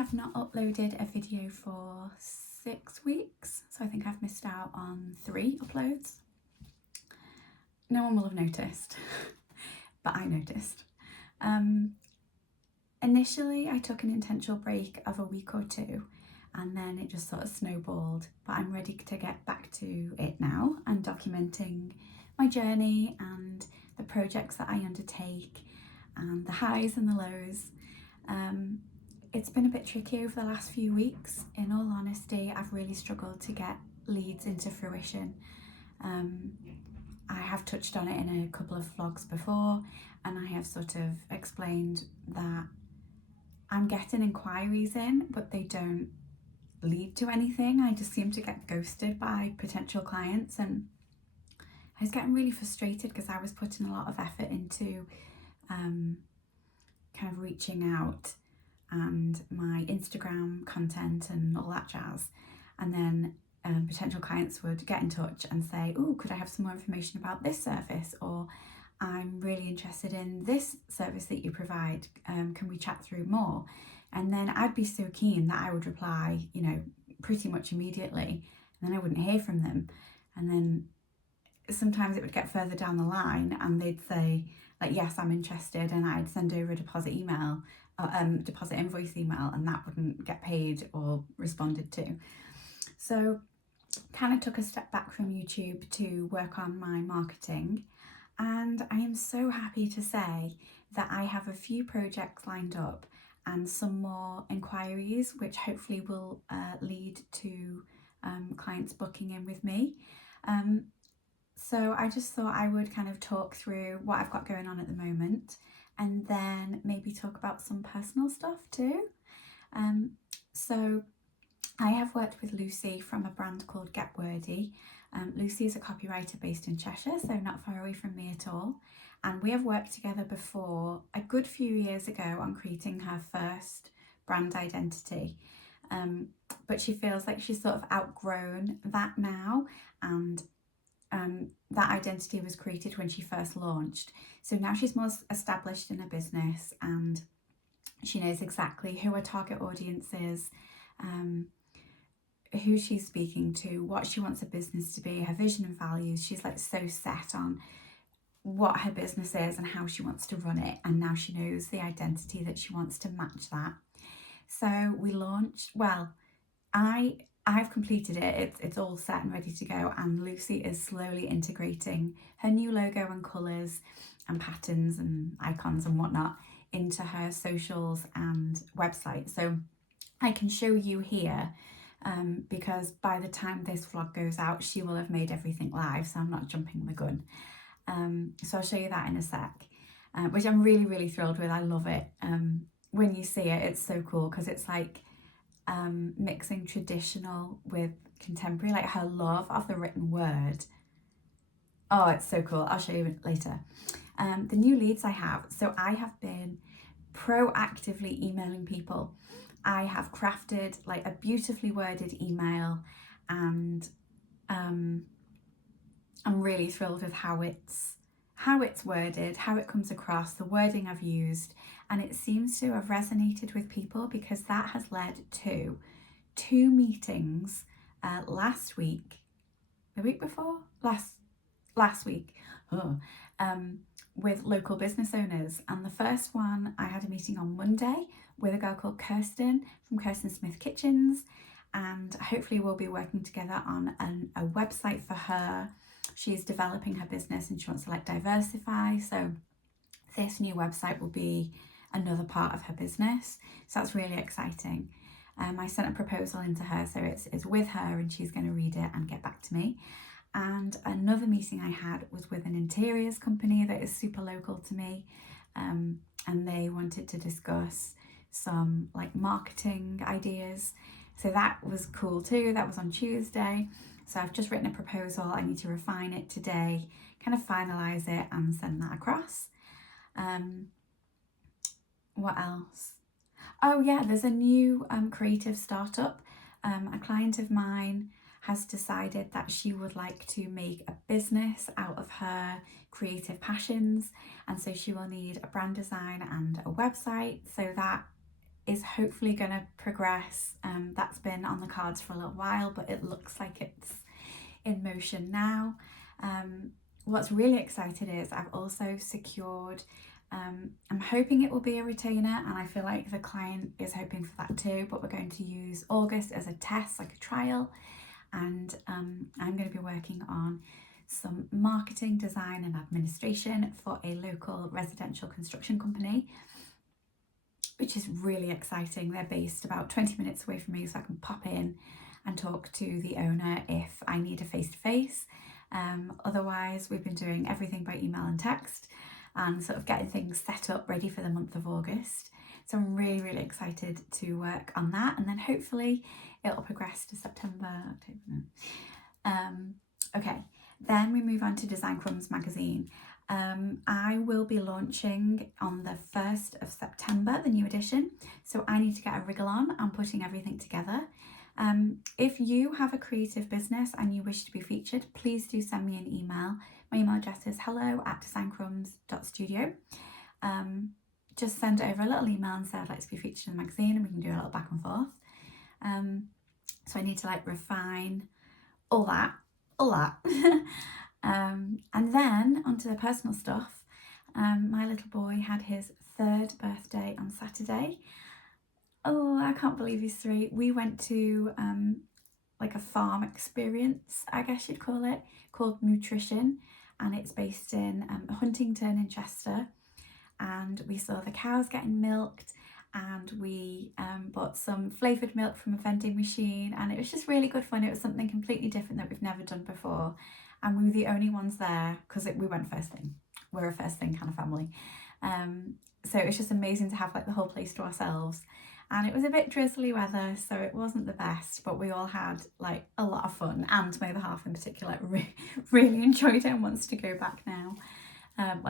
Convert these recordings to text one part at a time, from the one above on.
have not uploaded a video for 6 weeks, so I think I've missed out on 3 uploads. No one will have noticed, but I noticed. Initially, I took an intentional break of a week or 2, and then it just sort of snowballed, but I'm ready to get back to it now and documenting my journey and the projects that I undertake and the highs and the lows. It's been a bit tricky over the last few weeks. In all honesty, I've really struggled to get leads into fruition. I have touched on it in a couple of vlogs before, and I have sort of explained that I'm getting inquiries in, but they don't lead to anything. I just seem to get ghosted by potential clients, and I was getting really frustrated because I was putting a lot of effort into kind of reaching out and my Instagram content and all that jazz, and then potential clients would get in touch and say, oh, could I have some more information about this service, or I'm really interested in this service that you provide, can we chat through more? And then I'd be so keen that I would reply, you know, pretty much immediately, and then I wouldn't hear from them. And then sometimes it would get further down the line and they'd say, like, yes, I'm interested, and I'd send over a deposit invoice email, and that wouldn't get paid or responded to. So kind of took a step back from YouTube to work on my marketing, and I am so happy to say that I have a few projects lined up and some more inquiries which hopefully will lead to clients booking in with me. So I just thought I would kind of talk through what I've got going on at the moment, and then maybe talk about some personal stuff too. So I have worked with Lucy from a brand called Get Wordy. Lucy is a copywriter based in Cheshire, so not far away from me at all. And we have worked together before a good few years ago on creating her first brand identity. But she feels like she's sort of outgrown that now, and that identity was created when she first launched. So now she's more established in her business, and she knows exactly who her target audience is, who she's speaking to, what she wants her business to be, her vision and values. She's like so set on what her business is and how she wants to run it, and now she knows the identity that she wants to match that. So we launched, well, I've completed it, it's all set and ready to go, and Lucy is slowly integrating her new logo and colours and patterns and icons and whatnot into her socials and website. So I can show you here, because by the time this vlog goes out, she will have made everything live, so I'm not jumping the gun. So I'll show you that in a sec, which I'm really, really thrilled with. I love it. When you see it, it's so cool because it's like mixing traditional with contemporary, like her love of the written word. Oh, it's so cool. I'll show you later. The new leads I have. So I have been proactively emailing people. I have crafted like a beautifully worded email, and I'm really thrilled with how it's worded, how it comes across, the wording I've used, and it seems to have resonated with people because that has led to 2 meetings last week, the week before? Last week, with local business owners. And the first one, I had a meeting on Monday with a girl called Kirsten from Kirsten Smith Kitchens, and hopefully we'll be working together on a website for her. She's developing her business and she wants to like diversify, so this new website will be another part of her business, so that's really exciting. I sent a proposal into her, so it's with her and she's going to read it and get back to me. And another meeting I had was with an interiors company that is super local to me, and they wanted to discuss some like marketing ideas, so that was cool too. That was on Tuesday. So I've just written a proposal. I need to refine it today, kind of finalise it and send that across. What else? Oh yeah, there's a new creative startup. A client of mine has decided that she would like to make a business out of her creative passions, and so she will need a brand design and a website. So that is hopefully going to progress. That's been on the cards for a little while, but it looks like it's in motion now. What's really excited is I've also secured, I'm hoping it will be a retainer, and I feel like the client is hoping for that too, but we're going to use August as a test, like a trial, and I'm going to be working on some marketing, design and administration for a local residential construction company, which is really exciting. They're based about 20 minutes away from me, so I can pop in and talk to the owner if I need a face-to-face. Otherwise, we've been doing everything by email and text and sort of getting things set up ready for the month of August. So I'm really, really excited to work on that, and then hopefully it'll progress to September, October. Okay, then we move on to Design Crumbs magazine. I will be launching on the 1st of September, the new edition, so I need to get a wriggle on putting everything together. If you have a creative business and you wish to be featured, please do send me an email. My email address is hello@designcrumbs.studio. Just send over a little email and say I'd like to be featured in the magazine, and we can do a little back and forth. So I need to like refine all that. And then onto the personal stuff. My little boy had his 3rd birthday on Saturday. Oh, I can't believe he's 3. We went to like a farm experience, I guess you'd call it, called Nutrition, and it's based in Huntington in Chester. And we saw the cows getting milked, and we bought some flavoured milk from a vending machine, and it was just really good fun. It was something completely different that we've never done before, and we were the only ones there because we went first thing. We're a first thing kind of family. So it was just amazing to have like the whole place to ourselves. And it was a bit drizzly weather, so it wasn't the best, but we all had like a lot of fun, and my other half in particular really enjoyed it and wants to go back now, and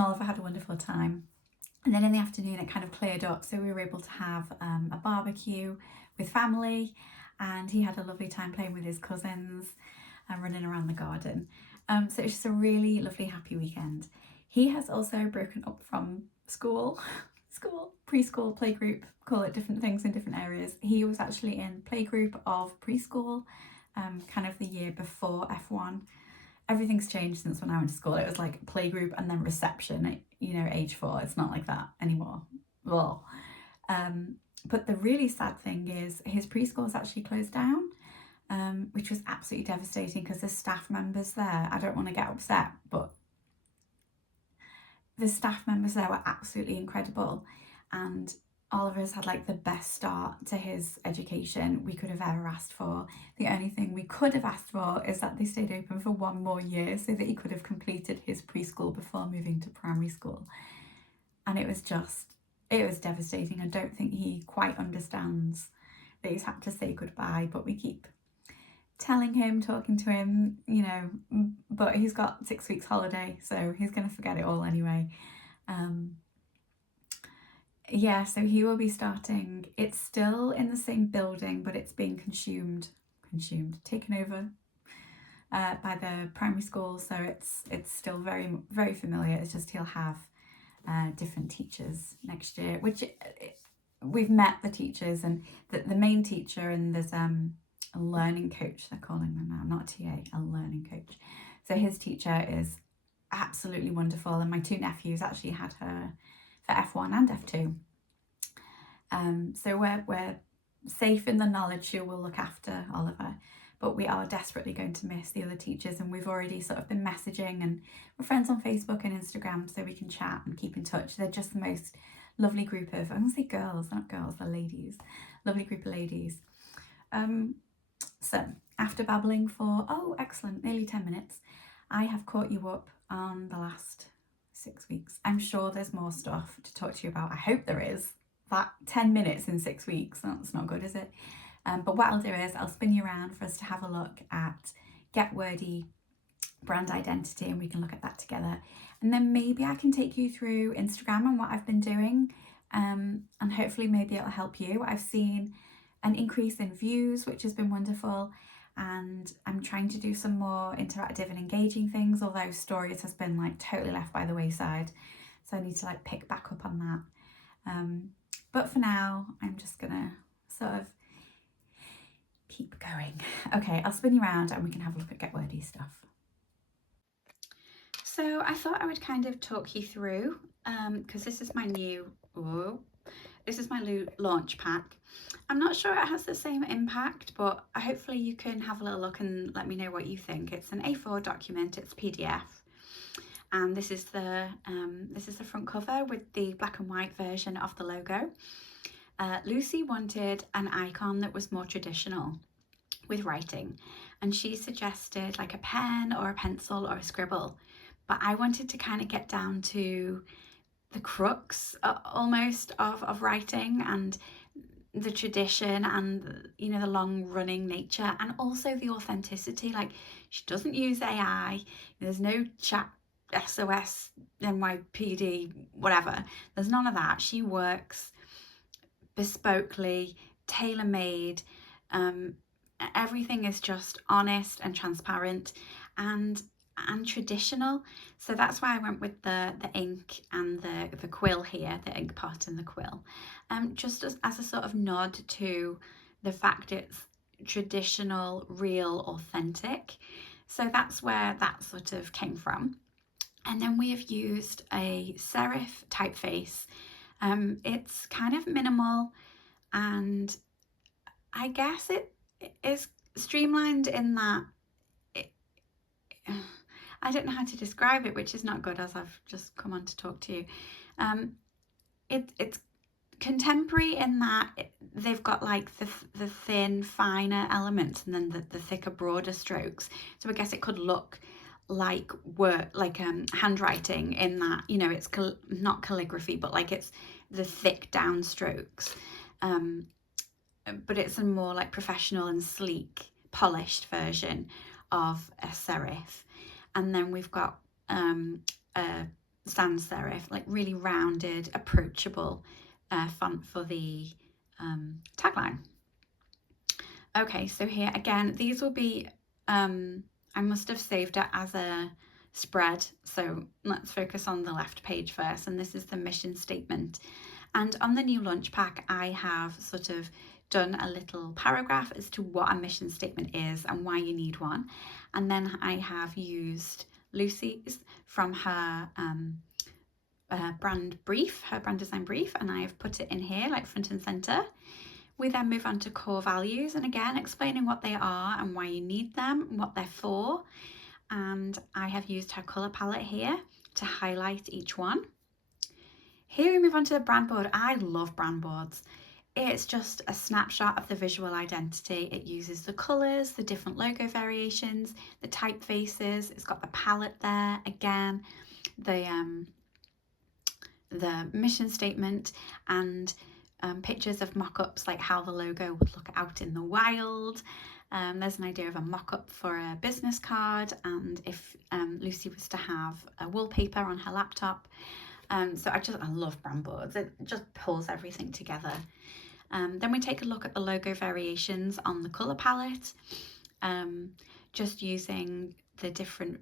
Oliver had a wonderful time. And then in the afternoon it kind of cleared up, so we were able to have a barbecue with family, and he had a lovely time playing with his cousins and running around the garden. So it's just a really lovely, happy weekend. He has also broken up from school, preschool, playgroup, call it different things in different areas. He was actually in playgroup of preschool, kind of the year before F1. Everything's changed since when I went to school. It was like playgroup and then reception at, age 4. It's not like that anymore. Well, but the really sad thing is his preschool's actually closed down, which was absolutely devastating because the staff members there, I don't want to get upset, but the staff members there were absolutely incredible, and Oliver's had like the best start to his education we could have ever asked for. The only thing we could have asked for is that they stayed open for 1 more year so that he could have completed his preschool before moving to primary school. And it was devastating. I don't think he quite understands that he's had to say goodbye, but we keep telling him, talking to him, but he's got 6 weeks holiday, so he's going to forget it all anyway. So he will be starting, it's still in the same building, but it's being taken over by the primary school, so it's still very, very familiar. It's just he'll have different teachers next year, which we've met the teachers, and the main teacher, and there's a learning coach, they're calling them now, not a TA, a learning coach. So his teacher is absolutely wonderful, and my 2 nephews actually had her for F1 and F2. So we're safe in the knowledge she will look after Oliver, but we are desperately going to miss the other teachers, and we've already sort of been messaging, and we're friends on Facebook and Instagram so we can chat and keep in touch. They're just the most lovely group of, I'm going to say girls, not girls, they're ladies, lovely group of ladies. So after babbling for, excellent, nearly 10 minutes, I have caught you up on the last 6 weeks. I'm sure there's more stuff to talk to you about. I hope there is. That 10 minutes in 6 weeks, that's not good, is it? But what I'll do is I'll spin you around for us to have a look at Get Wordy brand identity, and we can look at that together. And then maybe I can take you through Instagram and what I've been doing, and hopefully maybe it'll help you. I've seen an increase in views, which has been wonderful, and I'm trying to do some more interactive and engaging things, although stories has been like totally left by the wayside, so I need to like pick back up on that. But for now, I'm just gonna sort of keep going. Okay, I'll spin you around and we can have a look at Get Wordy stuff. So I thought I would kind of talk you through, because this is my new, this is my launch pack. I'm not sure it has the same impact, but hopefully you can have a little look and let me know what you think. It's an A4 document, it's PDF. And this is the front cover with the black and white version of the logo. Lucy wanted an icon that was more traditional with writing, and she suggested like a pen or a pencil or a scribble, but I wanted to kind of get down to the crux almost of writing and the tradition and, you know, the long running nature and also the authenticity. Like, she doesn't use AI, there's no chat SOS NYPD whatever, there's none of that. She works bespokely, tailor-made. Everything is just honest and transparent and traditional. So that's why I went with the ink and the quill here, the ink pot and the quill, just as a sort of nod to the fact it's traditional, real, authentic. So that's where that sort of came from. And then we have used a serif typeface. It's kind of minimal, and I guess it is streamlined in that I don't know how to describe it, which is not good as I've just come on to talk to you. It's contemporary in that they've got like the thin, finer elements and then the thicker, broader strokes. So I guess it could look like work, like handwriting, in that, you know, it's not calligraphy, but like it's the thick down strokes. But it's a more like professional and sleek, polished version of a serif. And then we've got a sans serif, like really rounded, approachable font for the tagline. Okay, so here again, these will be, I must have saved it as a spread, so let's focus on the left page first, and this is the mission statement. And on the new launch pack, I have sort of done a little paragraph as to what a mission statement is and why you need one. And then I have used Lucy's from her brand brief, her brand design brief, and I have put it in here like front and center. We then move on to core values, and again explaining what they are and why you need them, what they're for. And I have used her colour palette here to highlight each one. Here we move on to the brand board. I love brand boards. It's just a snapshot of the visual identity. It uses the colours, the different logo variations, the typefaces. It's got the palette there again, the mission statement, and pictures of mock-ups, like how the logo would look out in the wild. There's an idea of a mock-up for a business card, and if Lucy was to have a wallpaper on her laptop. So I love brand boards. It just pulls everything together. Then we take a look at the logo variations on the colour palette, just using the different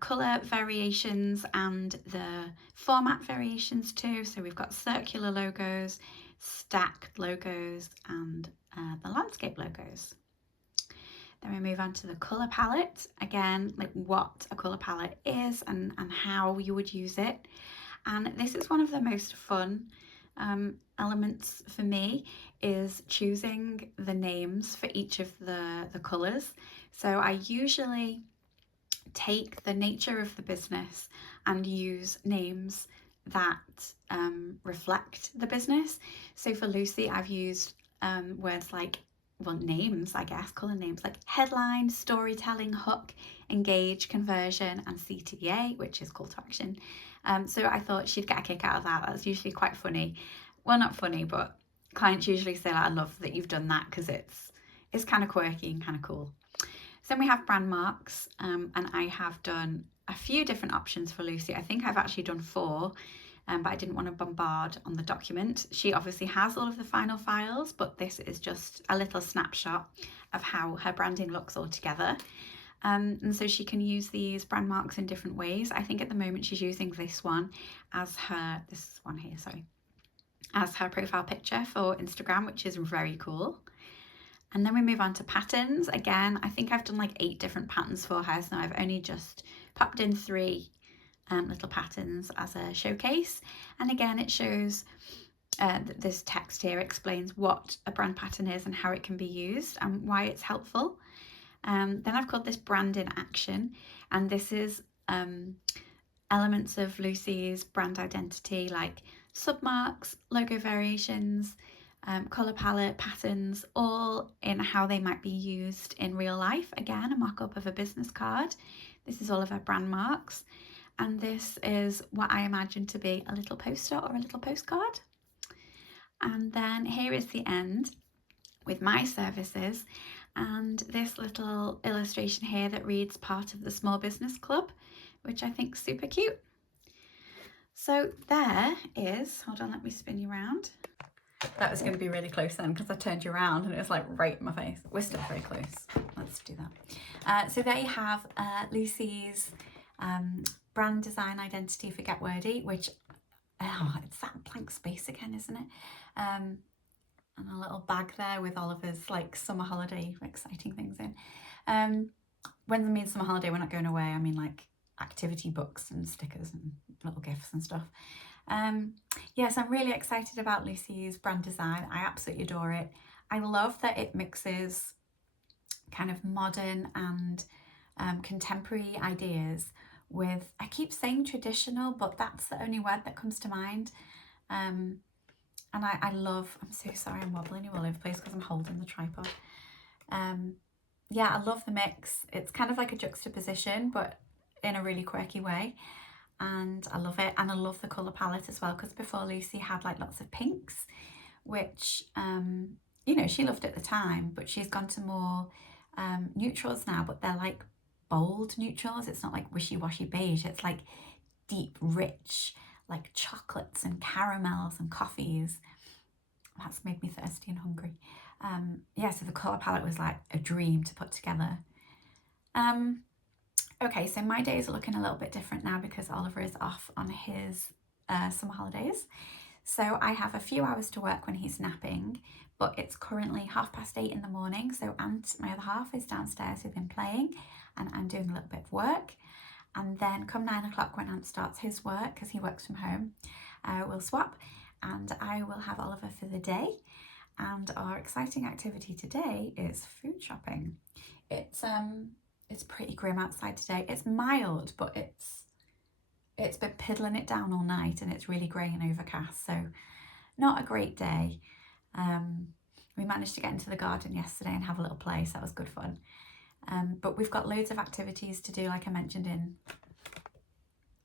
colour variations and the format variations too. So we've got circular logos, stacked logos, and the landscape logos. Then we move on to the colour palette. Again, like what a colour palette is and how you would use it. And this is one of the most fun elements for me, is choosing the names for each of the colours. So I usually take the nature of the business and use names that reflect the business. So for Lucy, I've used words like, well, names, I guess, colour names like headline, storytelling, hook, engage, conversion, and CTA, which is call to action. So I thought she'd get a kick out of that. That's usually quite funny. Well, not funny, but clients usually say, like, I love that you've done that, because it's kind of quirky and kind of cool. So then we have brand marks, and I have done a few different options for Lucy. I think I've actually done 4, but I didn't want to bombard on the document. She obviously has all of the final files, but this is just a little snapshot of how her branding looks all together. And so she can use these brand marks in different ways. I think at the moment she's using this one as this one here, sorry, as her profile picture for Instagram, which is very cool. And then we move on to patterns. Again, I think I've done like 8 different patterns for her, so I've only just popped in 3 little patterns as a showcase. And again, it shows this text here explains what a brand pattern is and how it can be used and why it's helpful. Then I've called this brand in action, and this is elements of Lucy's brand identity, like submarks, logo variations, colour palette, patterns, all in how they might be used in real life. Again, a mock-up of a business card. This is all of her brand marks, and this is what I imagine to be a little poster or a little postcard. And then here is the end with my services, and this little illustration here that reads part of the Small Business Club, which I think is super cute. So there is, hold on, let me spin you around. That was going to be really close then because I turned you around and it was like right in my face. We're still very close. Let's do that. So there you have Lucy's brand design identity for Get Wordy, which, it's that blank space again, isn't it? And a little bag there with all of his like summer holiday exciting things in. When I mean summer holiday, we're not going away. I mean like activity books and stickers and little gifts and stuff. Yes, I'm really excited about Lucy's brand design. I absolutely adore it. I love that it mixes kind of modern and contemporary ideas with, I keep saying traditional, but that's the only word that comes to mind. And I love, I'm so sorry I'm wobbling you all over the place because I'm holding the tripod. Yeah, I love the mix. It's kind of like a juxtaposition, but in a really quirky way. And I love it. And I love the colour palette as well, because before Lucy had like lots of pinks, which, you know, she loved at the time, but she's gone to more neutrals now, but they're like bold neutrals. It's not like wishy-washy beige. It's like deep, rich, like chocolates and caramels and coffees. That's made me thirsty and hungry. Yeah, so the colour palette was like a dream to put together. Okay, so my days are looking a little bit different now because Oliver is off on his summer holidays. So I have a few hours to work when he's napping, but it's currently 8:30 in the morning. So Ant, my other half, is downstairs with him playing, and I'm doing a little bit of work. And then come 9 o'clock when Ant starts his work, because he works from home, we'll swap and I will have Oliver for the day. And our exciting activity today is food shopping. It's pretty grim outside today. It's mild, but it's been piddling it down all night and it's really grey and overcast, so not a great day. We managed to get into the garden yesterday and have a little play, so that was good fun. But we've got loads of activities to do, like I mentioned in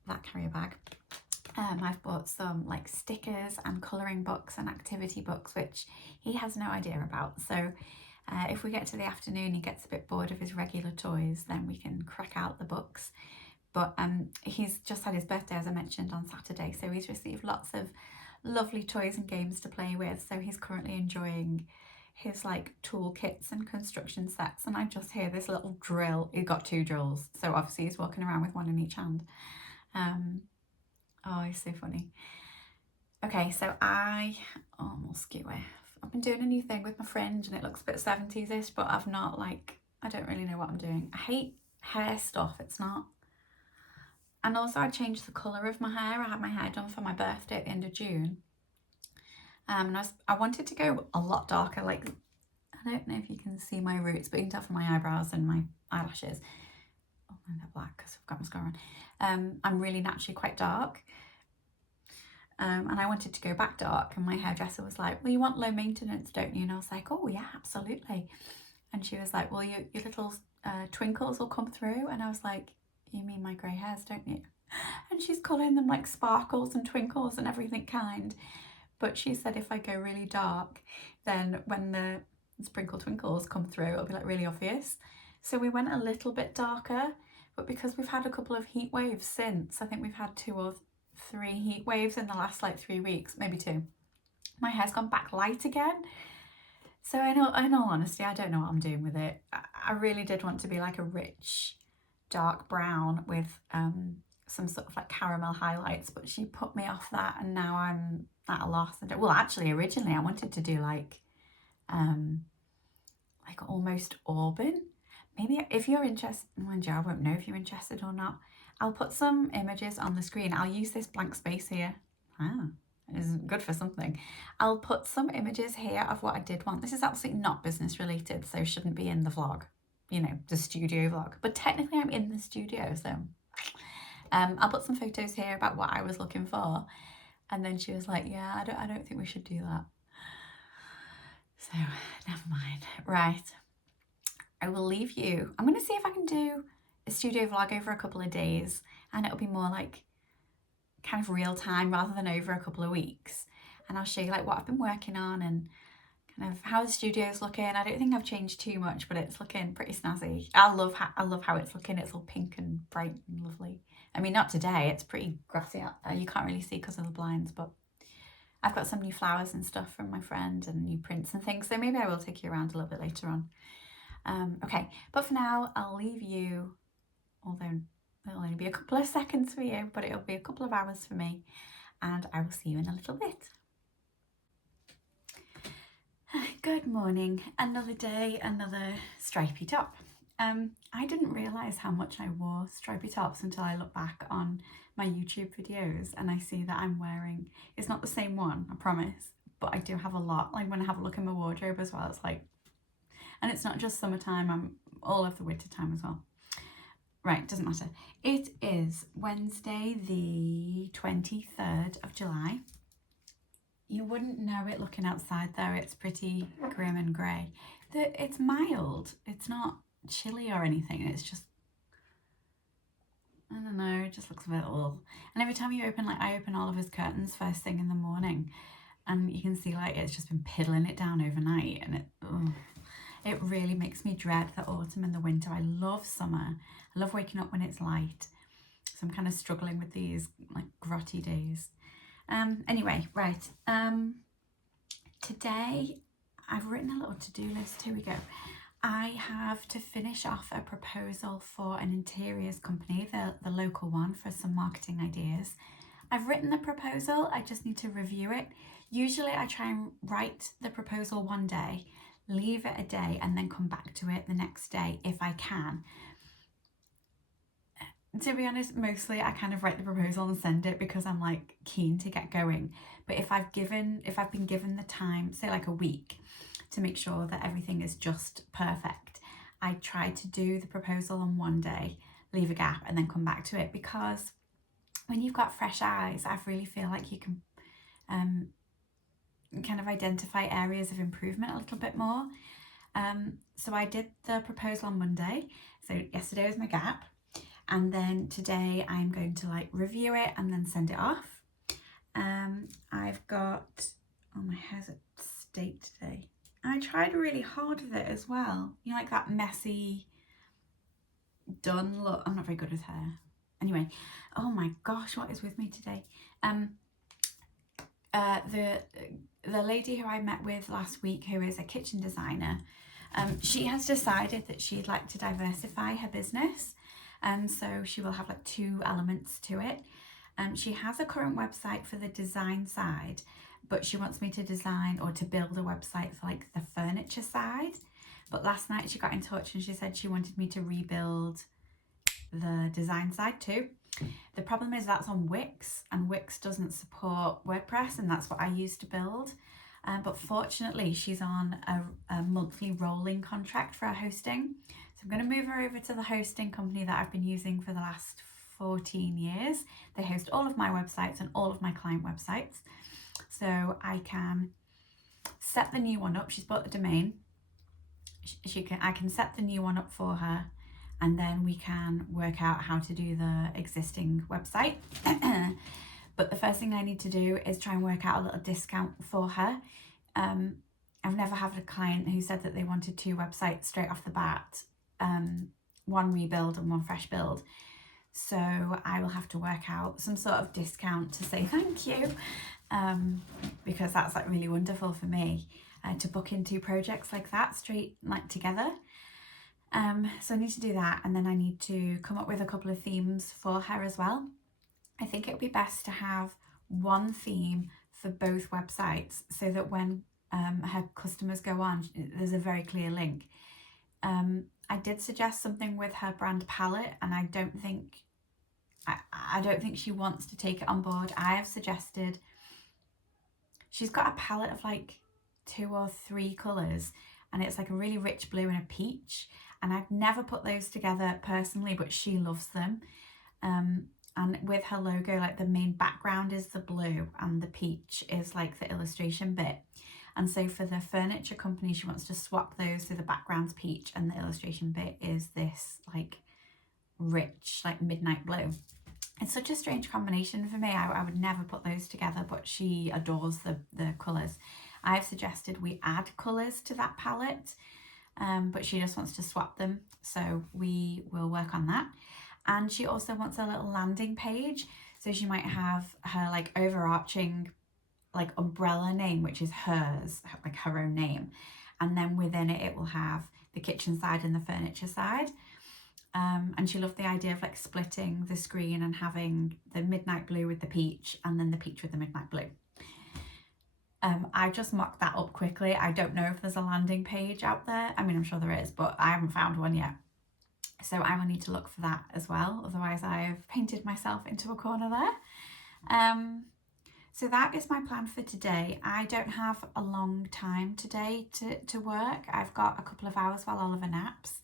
that carrier bag. I've bought some like stickers and colouring books and activity books, which he has no idea about. So if we get to the afternoon, he gets a bit bored of his regular toys, then we can crack out the books. But he's just had his birthday, as I mentioned, on Saturday, so he's received lots of lovely toys and games to play with. So he's currently enjoying his like toolkits and construction sets, and I just hear this little drill. He got 2 drills, so obviously he's walking around with one in each hand. Oh, he's so funny. Okay, so we'll skew it. I've been doing a new thing with my fringe and it looks a bit 70s-ish, but I've not like, I don't really know what I'm doing. I hate hair stuff, it's not. And also I changed the colour of my hair. I had my hair done for my birthday at the end of June. And I wanted to go a lot darker, like, I don't know if you can see my roots, but you can tell from my eyebrows and my eyelashes. Oh, they're black because I've got mascara on. I'm really naturally quite dark. And I wanted to go back dark, and my hairdresser was like, well, you want low maintenance, don't you? And I was like, oh yeah, absolutely. And she was like, well, your little twinkles will come through. And I was like, you mean my grey hairs, don't you? And she's calling them like sparkles and twinkles and everything kind. But she said if I go really dark, then when the sprinkle twinkles come through, it'll be like really obvious. So we went a little bit darker, but because we've had a couple of heat waves since, I think we've had 2 or 3 heat waves in the last like 3 weeks, maybe 2. My hair's gone back light again. So in all honesty, I don't know what I'm doing with it. I really did want to be like a rich, dark brown with some sort of like caramel highlights, but she put me off that, and now at a loss. Well, actually, originally I wanted to do like almost urban. Maybe if you're interested, mind you, I won't know if you're interested or not. I'll put some images on the screen. I'll use this blank space here. Is good for something. I'll put some images here of what I did want. This is absolutely not business related, so shouldn't be in the vlog, you know, the studio vlog. But technically I'm in the studio, so I'll put some photos here about what I was looking for. And then she was like, yeah, I don't think we should do that. So never mind. Right. I will leave you. I'm going to see if I can do a studio vlog over a couple of days, and it'll be more like kind of real time rather than over a couple of weeks. And I'll show you like what I've been working on and kind of how the studio's looking. I don't think I've changed too much, but it's looking pretty snazzy. I love how it's looking. It's all pink and bright and lovely. I mean, not today. It's pretty grassy out there. You can't really see because of the blinds, but I've got some new flowers and stuff from my friend and new prints and things. So maybe I will take you around a little bit later on. Okay, but for now, I'll leave you, although it'll only be a couple of seconds for you, but it'll be a couple of hours for me, and I will see you in a little bit. Good morning, another day, another stripy top. I didn't realise how much I wore stripy tops until I look back on my YouTube videos and I see that I'm wearing, it's not the same one, I promise, but I do have a lot. Like when I have a look in my wardrobe as well, it's like, and it's not just summertime, I'm all of the winter time as well. Right, doesn't matter. It is Wednesday the 23rd of July. You wouldn't know it looking outside there. It's pretty grim and grey. It's mild. It's not chilly or anything. It's just, I don't know, it just looks a bit ugh. And every time you open, like I open Oliver's curtains first thing in the morning and you can see like it's just been piddling it down overnight, and it really makes me dread the autumn and the winter. I love summer. I love waking up when it's light. So I'm kind of struggling with these like grotty days. Anyway, right. Today I've written a little to-do list. Here we go. I have to finish off a proposal for an interiors company, the local one, for some marketing ideas. I've written the proposal. I just need to review it. Usually I try and write the proposal one day, leave it a day, and then come back to it the next day if I can. To be honest, mostly I kind of write the proposal and send it because I'm like keen to get going. But if I've been given the time, say like a week, to make sure that everything is just perfect, I try to do the proposal on one day, leave a gap, and then come back to it, because when you've got fresh eyes, I really feel like you can kind of identify areas of improvement a little bit more. So I did the proposal on Monday. So yesterday was my gap. And then today I'm going to like review it and then send it off. I've got, oh, my hair's at state today. I tried really hard with it as well. You know, like that messy, done look. I'm not very good with hair. Anyway, oh my gosh, what is with me today? The lady who I met with last week, who is a kitchen designer, she has decided that she'd like to diversify her business. So she will have like two elements to it. She has a current website for the design side, but she wants me to design or to build a website for like the furniture side. But last night she got in touch and she said she wanted me to rebuild the design side too. The problem is that's on Wix, and Wix doesn't support WordPress, and that's what I use to build. But fortunately she's on a monthly rolling contract for our hosting. So I'm going to move her over to the hosting company that I've been using for the last 14 years. They host all of my websites and all of my client websites. So I can set the new one up. She's bought the domain. I can set the new one up for her, and then we can work out how to do the existing website. But the first thing I need to do is try and work out a little discount for her. I've never had a client who said that they wanted two websites straight off the bat, one rebuild and one fresh build. So I will have to work out some sort of discount to say thank you, because that's like really wonderful for me to book in two projects like that straight like together. So I need to do that, and then I need to come up with a couple of themes for her as well. I think it would be best to have one theme for both websites so that when her customers go on, there's a very clear link. I did suggest something with her brand palette, and I don't think she wants to take it on board. I have suggested, she's got a palette of like 2 or 3 colours, and it's like a really rich blue and a peach, and I've never put those together personally, but she loves them. And with her logo, like the main background is the blue and the peach is like the illustration bit. And so for the furniture company, she wants to swap those, so the background's peach and the illustration bit is this like rich, like midnight blue. It's such a strange combination for me. I would never put those together, but she adores the colours. I've suggested we add colours to that palette, but she just wants to swap them. So we will work on that. And she also wants a little landing page. So she might have her like overarching like umbrella name, which is hers, like her own name. And then within it, it will have the kitchen side and the furniture side. And she loved the idea of like splitting the screen and having the midnight blue with the peach and then the peach with the midnight blue. I just mocked that up quickly. I don't know if there's a landing page out there. I mean, I'm sure there is, but I haven't found one yet. So I will need to look for that as well. Otherwise I've painted myself into a corner there. So that is my plan for today. I don't have a long time today to work. I've got a couple of hours while Oliver naps.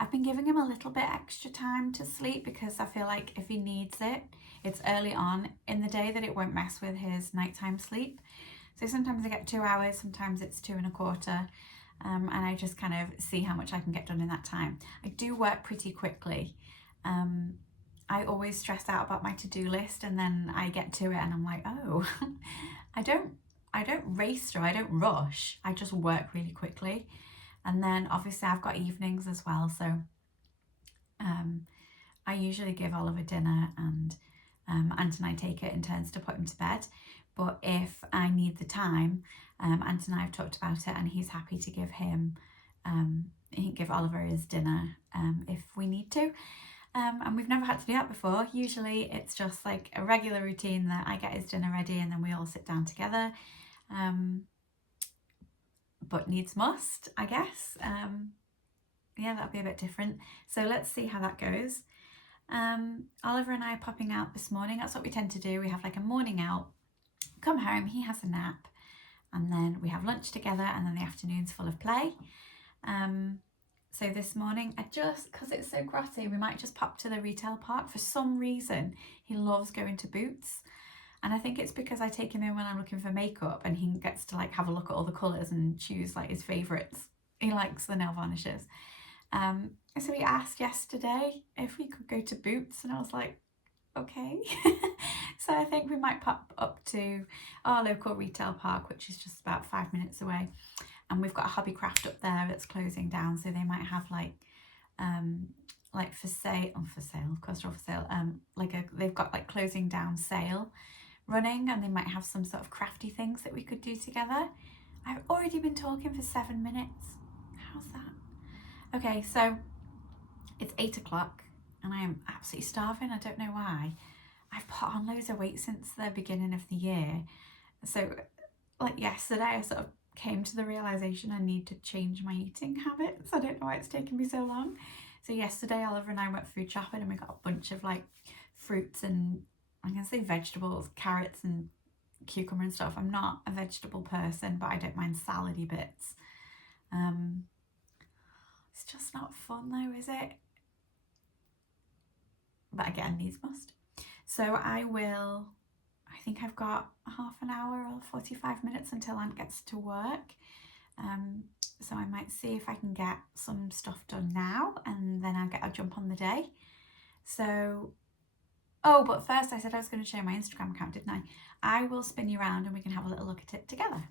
I've been giving him a little bit extra time to sleep because I feel like if he needs it, it's early on in the day that it won't mess with his nighttime sleep. So sometimes I get 2 hours, sometimes it's 2 1/4. And I just kind of see how much I can get done in that time. I do work pretty quickly. I always stress out about my to-do list, and then I get to it and I'm like, oh, I don't race through, I don't rush. I just work really quickly. And then obviously I've got evenings as well. So I usually give Oliver dinner, and Ant and I take it in turns to put him to bed. But if I need the time, Ant and I have talked about it, and he's happy to give him, he can give Oliver his dinner if we need to. And we've never had to do that before. Usually it's just like a regular routine that I get his dinner ready and then we all sit down together. But needs must, I guess. Yeah, that'll be a bit different. So let's see how that goes. Oliver and I are popping out this morning. That's what we tend to do. We have like a morning out, come home, he has a nap, and then we have lunch together, and then the afternoon's full of play. So this morning, because it's so grotty, we might just pop to the retail park. For some reason, he loves going to Boots. And I think it's because I take him in when I'm looking for makeup, and he gets to like have a look at all the colours and choose like his favourites. He likes the nail varnishes. So he asked yesterday if we could go to Boots, and I was like, okay. So I think we might pop up to our local retail park, which is just about 5 minutes away. And we've got a Hobbycraft up there that's closing down, so they might have like for sale, of course they're all for sale, they've got like closing down sale running, and they might have some sort of crafty things that we could do together. I've already been talking for 7 minutes. How's that? Okay, so it's 8 o'clock and I am absolutely starving. I don't know why. I've put on loads of weight since the beginning of the year. So like yesterday I sort of came to the realization I need to change my eating habits. I don't know why it's taken me so long. So yesterday Oliver and I went food shopping, and we got a bunch of like fruits and I'm gonna say vegetables, carrots and cucumber and stuff. I'm not a vegetable person, but I don't mind salady bits. It's just not fun though, is it? But again, needs must. So I think I've got half an hour or 45 minutes until Ant gets to work. So I might see if I can get some stuff done now, and then I'll jump on the day. So, oh, but first I said I was going to share my Instagram account, didn't I? I will spin you around and we can have a little look at it together.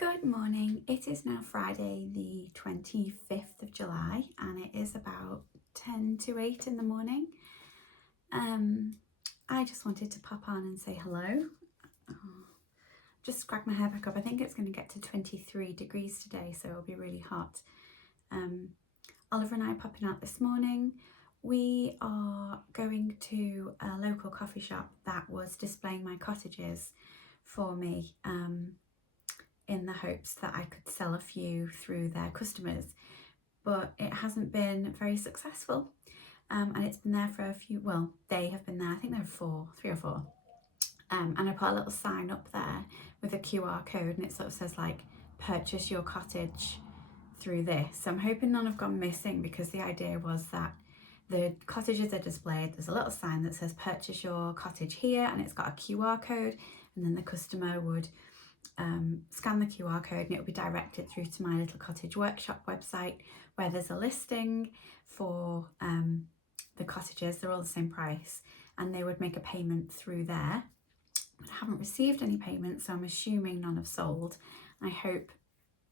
Good morning. It is now Friday the 25th of July and it is about 10 to 8 in the morning. I just wanted to pop on and say hello. Just scrag my hair back up. I think it's going to get to 23 degrees today, so it'll be really hot. Oliver and I are popping out this morning. We are going to a local coffee shop that was displaying my cottages for me in the hopes that I could sell a few through their customers, but it hasn't been very successful. And it's been there for a few, well, they have been there, I think there are 3 or 4. And I put a little sign up there with a QR code and it sort of says like, purchase your cottage through this. So I'm hoping none have gone missing, because the idea was that the cottages are displayed, there's a little sign that says purchase your cottage here, and it's got a QR code, and then the customer would scan the QR code and it will be directed through to my little cottage workshop website, where there's a listing for the cottages. They're all the same price, and they would make a payment through there. I haven't received any payments, so I'm assuming none have sold. I hope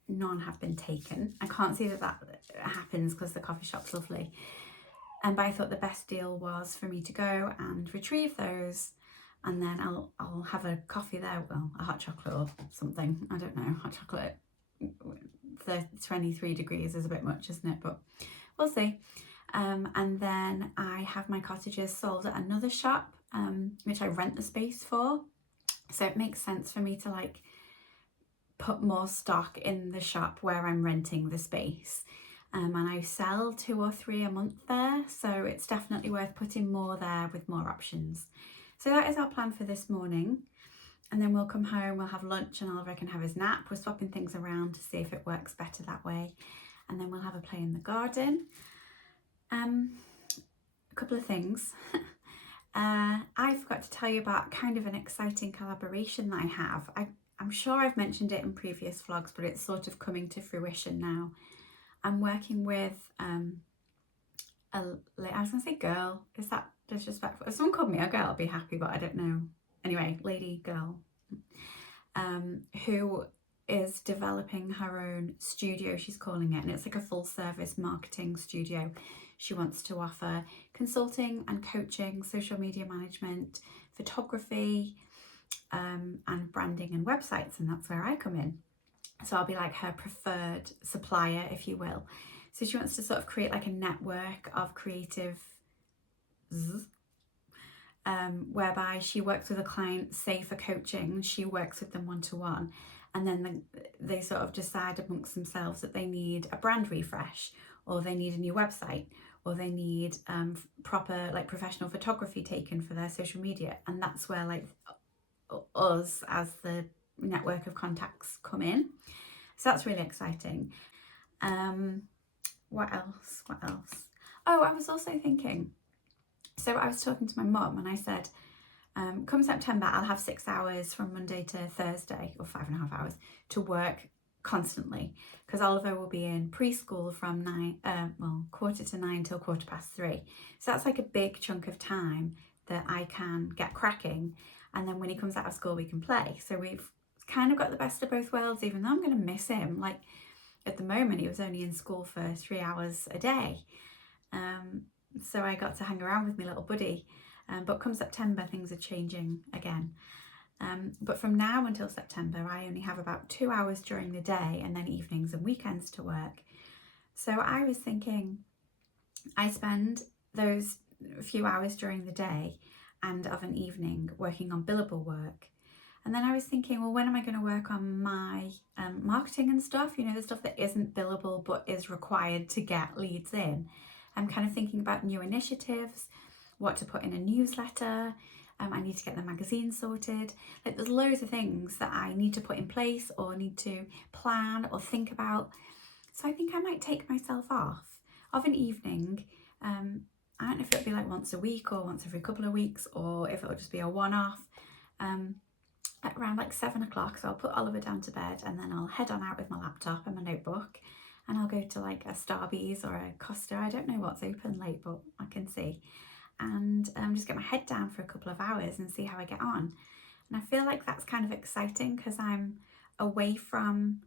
none have been taken. I can't see that happens because the coffee shop's lovely. But I thought the best deal was for me to go and retrieve those, and then I'll have a coffee there, well, a hot chocolate or something, I don't know, hot chocolate. 23 degrees is a bit much, isn't it? But we'll see. And then I have my cottages sold at another shop, which I rent the space for. So it makes sense for me to like put more stock in the shop where I'm renting the space. And I sell 2 or 3 a month there, so it's definitely worth putting more there with more options. So that is our plan for this morning. And then we'll come home, we'll have lunch, and Oliver can have his nap. We're swapping things around to see if it works better that way. And then we'll have a play in the garden. A couple of things. I forgot to tell you about kind of an exciting collaboration that I have. I'm sure I've mentioned it in previous vlogs, but it's sort of coming to fruition now. I'm working with I was going to say girl, is that disrespectful? If someone called me a girl, I'd be happy, but I don't know. Anyway, lady, girl, who is developing her own studio, she's calling it, and it's like a full service marketing studio. She wants to offer consulting and coaching, social media management, photography, and branding and websites, and that's where I come in. So I'll be like her preferred supplier, if you will. So she wants to sort of create like a network of creatives whereby she works with a client, say for coaching, she works with them one-to-one, and then they sort of decide amongst themselves that they need a brand refresh, or they need a new website, or they need proper like professional photography taken for their social media. And that's where like us as the network of contacts come in. So that's really exciting. What else? Oh, I was also thinking, so I was talking to my mum and I said, come September, I'll have 6 hours from Monday to Thursday, or 5.5 hours to work constantly, because Oliver will be in preschool from 9:45 till 3:15. So that's like a big chunk of time that I can get cracking. And then when he comes out of school, we can play. So we've kind of got the best of both worlds, even though I'm going to miss him. Like at the moment, he was only in school for 3 hours a day. So I got to hang around with my little buddy. But come September, things are changing again. But from now until September, I only have about 2 hours during the day and then evenings and weekends to work. So I was thinking I spend those few hours during the day and of an evening working on billable work. And then I was thinking, well, when am I going to work on my marketing and stuff? You know, the stuff that isn't billable but is required to get leads in. I'm kind of thinking about new initiatives, what to put in a newsletter. I need to get the magazine sorted. Like there's loads of things that I need to put in place or need to plan or think about. So I think I might take myself off of an evening. I don't know if it'll be like once a week or once every couple of weeks, or if it'll just be a one-off at around like 7 o'clock. So I'll put Oliver down to bed and then I'll head on out with my laptop and my notebook, and I'll go to like a Starbucks or a Costa. I don't know what's open late, but I can see. And just get my head down for a couple of hours and see how I get on. And I feel like that's kind of exciting because I'm away from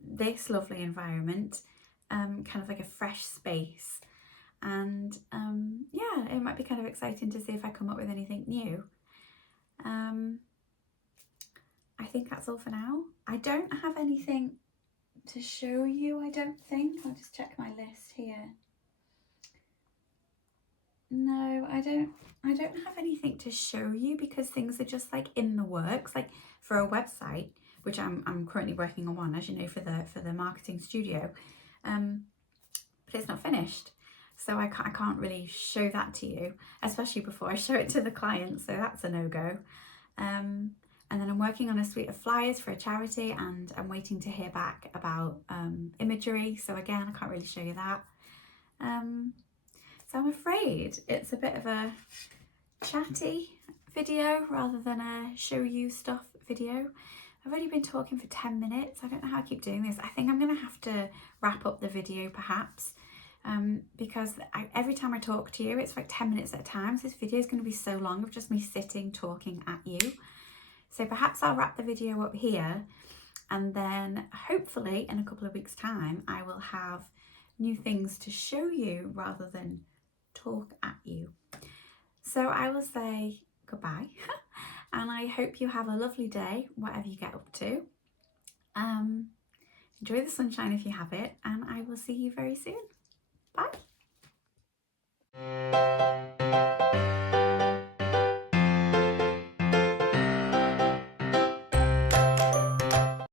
this lovely environment, kind of like a fresh space. And yeah, it might be kind of exciting to see if I come up with anything new. I think that's all for now. I don't have anything to show you, I don't think. I'll just check my list here. No, I don't have anything to show you because things are just like in the works. Like for a website, which I'm currently working on one, as you know, for the marketing studio, but it's not finished, so I can't really show that to you, especially before I show it to the client. So that's a no-go. And then I'm working on a suite of flyers for a charity, and I'm waiting to hear back about imagery. So again, I can't really show you that. So I'm afraid it's a bit of a chatty video rather than a show you stuff video. I've already been talking for 10 minutes. I don't know how I keep doing this. I think I'm going to have to wrap up the video perhaps, because every time I talk to you, it's like 10 minutes at a time. So this video is going to be so long of just me sitting talking at you. So perhaps I'll wrap the video up here, and then hopefully in a couple of weeks' time, I will have new things to show you rather than talk at you. So I will say goodbye and I hope you have a lovely day, whatever you get up to. Enjoy the sunshine if you have it, and I will see you very soon. Bye.